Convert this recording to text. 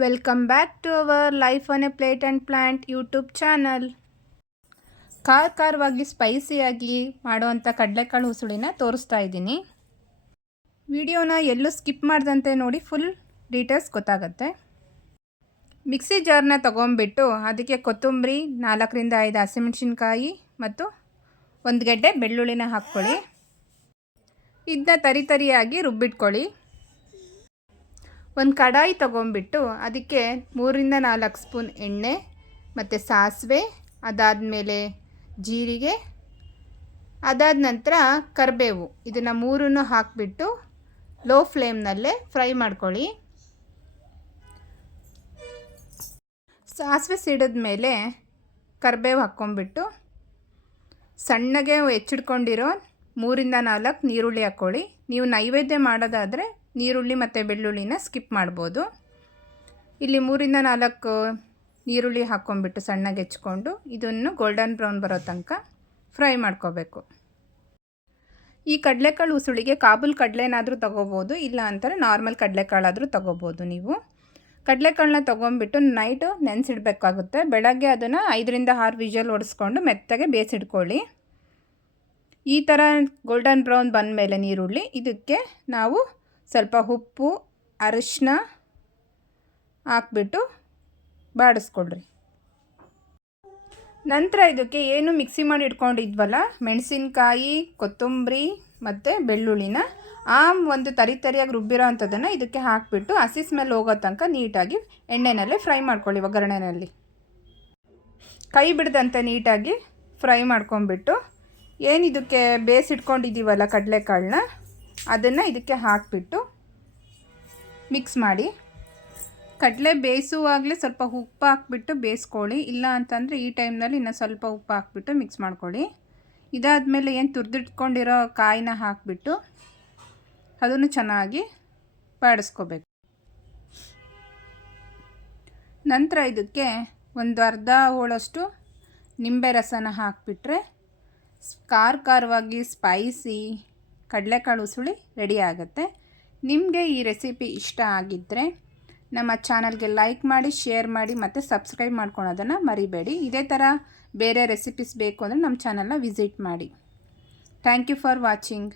Welcome back to our life on a plate and plant YouTube channel. ಖಾರವಾಗಿ ಸ್ಪೈಸಿಯಾಗಿ ಮಾಡುವಂಥ ಕಡಲೆಕಾಳು ಉಸುಳಿನ ತೋರಿಸ್ತಾ ಇದ್ದೀನಿ. ವಿಡಿಯೋನ ಎಲ್ಲೂ ಸ್ಕಿಪ್ ಮಾಡ್ದಂತೆ ನೋಡಿ, ಫುಲ್ ಡೀಟೇಲ್ಸ್ ಗೊತ್ತಾಗುತ್ತೆ. ಮಿಕ್ಸಿ ಜಾರ್ನ ತೊಗೊಂಬಿಟ್ಟು ಅದಕ್ಕೆ ಕೊತ್ತಂಬರಿ, 4ರಿಂದ 5 ಹಸಿಮೆಣಸಿನ್ಕಾಯಿ ಮತ್ತು 1 ಗೆಡ್ಡೆ ಬೆಳ್ಳುಳ್ಳಿನ ಹಾಕ್ಕೊಳ್ಳಿ. ಇದನ್ನ ತರಿಯಾಗಿ ರುಬ್ಬಿಟ್ಕೊಳ್ಳಿ. ಒಂದು ಕಡಾಯಿ ತೊಗೊಂಬಿಟ್ಟು ಅದಕ್ಕೆ 3ರಿಂದ 4 ಸ್ಪೂನ್ ಎಣ್ಣೆ ಮತ್ತು ಸಾಸಿವೆ, ಅದಾದಮೇಲೆ ಜೀರಿಗೆ, ಅದಾದ ನಂತರ ಕರಿಬೇವು, ಇದನ್ನು ಮೂರನ್ನು ಹಾಕಿಬಿಟ್ಟು ಲೋ ಫ್ಲೇಮ್ನಲ್ಲೇ ಫ್ರೈ ಮಾಡ್ಕೊಳ್ಳಿ. ಸಾಸಿವೆ ಸಿಡಿದ ಮೇಲೆ ಕರಿಬೇವು ಹಾಕ್ಕೊಂಬಿಟ್ಟು ಸಣ್ಣಗೆ ಹೆಚ್ಚಿಡ್ಕೊಂಡಿರೋ 3ರಿಂದ 4 ನೀರುಳ್ಳಿ ಹಾಕ್ಕೊಳ್ಳಿ. ನೀವು ನೈವೇದ್ಯ ಮಾಡೋದಾದರೆ ನೀರುಳ್ಳಿ ಮತ್ತು ಬೆಳ್ಳುಳ್ಳಿನ ಸ್ಕಿಪ್ ಮಾಡ್ಬೋದು. ಇಲ್ಲಿ 3ರಿಂದ 4 ನೀರುಳ್ಳಿ ಹಾಕ್ಕೊಂಬಿಟ್ಟು ಸಣ್ಣಗೆ ಹೆಚ್ಕೊಂಡು ಇದನ್ನು ಗೋಲ್ಡನ್ ಬ್ರೌನ್ ಬರೋ ತನಕ ಫ್ರೈ ಮಾಡ್ಕೋಬೇಕು. ಈ ಕಡಲೆಕಾಳು ಉಸುಳಿಗೆ ಕಾಬೂಲ್ ಕಡಲೆನಾದರೂ ತೊಗೋಬೋದು, ಇಲ್ಲ ಅಂತಾರೆ ನಾರ್ಮಲ್ ಕಡಲೆಕಾಳಾದರೂ ತೊಗೋಬೋದು. ನೀವು ಕಡಲೆಕಾಳನ್ನ ತೊಗೊಂಬಿಟ್ಟು ನೈಟು ನೆನೆಸಿಡಬೇಕಾಗುತ್ತೆ. ಬೆಳಗ್ಗೆ ಅದನ್ನು 5ರಿಂದ 6 ವಿಷಲ್ ಹೊಡೆಸ್ಕೊಂಡು ಮೆತ್ತಗೆ ಬೇಯಿಸಿಡ್ಕೊಳ್ಳಿ. ಈ ಥರ ಗೋಲ್ಡನ್ ಬ್ರೌನ್ ಬಂದ ಮೇಲೆ ನೀರುಳ್ಳಿ, ಇದಕ್ಕೆ ನಾವು ಸ್ವಲ್ಪ ಉಪ್ಪು, ಅರಿಶಿನ ಹಾಕ್ಬಿಟ್ಟು ಬಾಡಿಸ್ಕೊಳ್ರಿ. ನಂತರ ಇದಕ್ಕೆ ಏನು ಮಿಕ್ಸಿ ಮಾಡಿ ಇಟ್ಕೊಂಡಿದ್ವಲ್ಲ, ಮೆಣಸಿನ್ಕಾಯಿ, ಕೊತ್ತಂಬರಿ ಮತ್ತು ಬೆಳ್ಳುಳ್ಳಿನ ಒಂದು ತರಿಯಾಗಿ ರುಬ್ಬಿರೋ ಅಂಥದ್ದನ್ನು ಇದಕ್ಕೆ ಹಾಕಿಬಿಟ್ಟು ಹಸಿ ಸ್ಮೆಲ್ ಹೋಗೋ ತನಕ ನೀಟಾಗಿ ಎಣ್ಣೆನಲ್ಲೇ ಫ್ರೈ ಮಾಡ್ಕೊಳ್ಳಿ. ಒಗ್ಗರಣೆಯಲ್ಲಿ ಕೈ ಬಿಡದಂತೆ ನೀಟಾಗಿ ಫ್ರೈ ಮಾಡ್ಕೊಂಬಿಟ್ಟು ಏನು ಇದಕ್ಕೆ ಬೇಯಿಸಿಟ್ಕೊಂಡಿದ್ದೀವಲ್ಲ ಕಡಲೆಕಾಳನ್ನ, ಅದನ್ನು ಇದಕ್ಕೆ ಹಾಕಿಬಿಟ್ಟು ಮಿಕ್ಸ್ ಮಾಡಿ. ಕಡಲೆ ಬೇಯಿಸುವಾಗಲೇ ಸ್ವಲ್ಪ ಉಪ್ಪು ಹಾಕ್ಬಿಟ್ಟು ಬೇಯಿಸ್ಕೊಳ್ಳಿ, ಇಲ್ಲ ಅಂತಂದರೆ ಈ ಟೈಮ್ನಲ್ಲಿ ಇನ್ನೂ ಸ್ವಲ್ಪ ಉಪ್ಪು ಹಾಕ್ಬಿಟ್ಟು ಮಿಕ್ಸ್ ಮಾಡ್ಕೊಳ್ಳಿ. ಇದಾದಮೇಲೆ ಏನು ತುರಿದಿಟ್ಕೊಂಡಿರೋ ಕಾಯಿನ ಹಾಕಿಬಿಟ್ಟು ಅದನ್ನು ಚೆನ್ನಾಗಿ ಬಾಡಿಸ್ಕೋಬೇಕು. ನಂತರ ಇದಕ್ಕೆ ಒಂದು ಅರ್ಧ ಹೋಳಷ್ಟು ನಿಂಬೆ ರಸನ ಹಾಕಿಬಿಟ್ರೆ ಖಾರವಾಗಿ ಸ್ಪೈಸಿ ಕಡಲೆಕಾಳು ಉಸುಳಿ ರೆಡಿ ಆಗುತ್ತೆ. ನಿಮಗೆ ಈ ರೆಸಿಪಿ ಇಷ್ಟ ಆಗಿದ್ದರೆ ನಮ್ಮ ಚಾನಲ್ಗೆ ಲೈಕ್ ಮಾಡಿ, ಶೇರ್ ಮಾಡಿ ಮತ್ತು ಸಬ್ಸ್ಕ್ರೈಬ್ ಮಾಡ್ಕೊಳೋದನ್ನು ಮರಿಬೇಡಿ. ಇದೇ ಥರ ಬೇರೆ ರೆಸಿಪೀಸ್ ಬೇಕು ಅಂದರೆ ನಮ್ಮ ಚಾನಲ್ನ ವಿಸಿಟ್ ಮಾಡಿ. Thank you for watching.